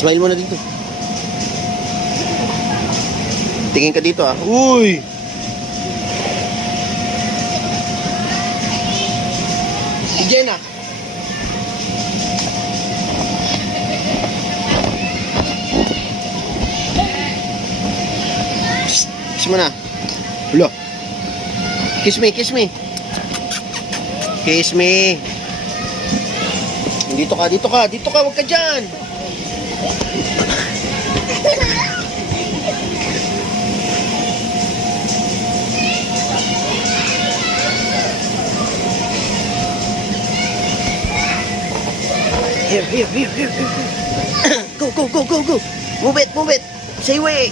Smile mo na dito. Tingin ka dito ah. Uy! Si Jenna. Kiss mo na. Hulo. Kiss me, kiss me. Kiss me. Dito ka, dito ka, dito ka, huwag ka dyan. Here, here, here, here, here. Go, go, go, go, go. Move it, move it. Say way.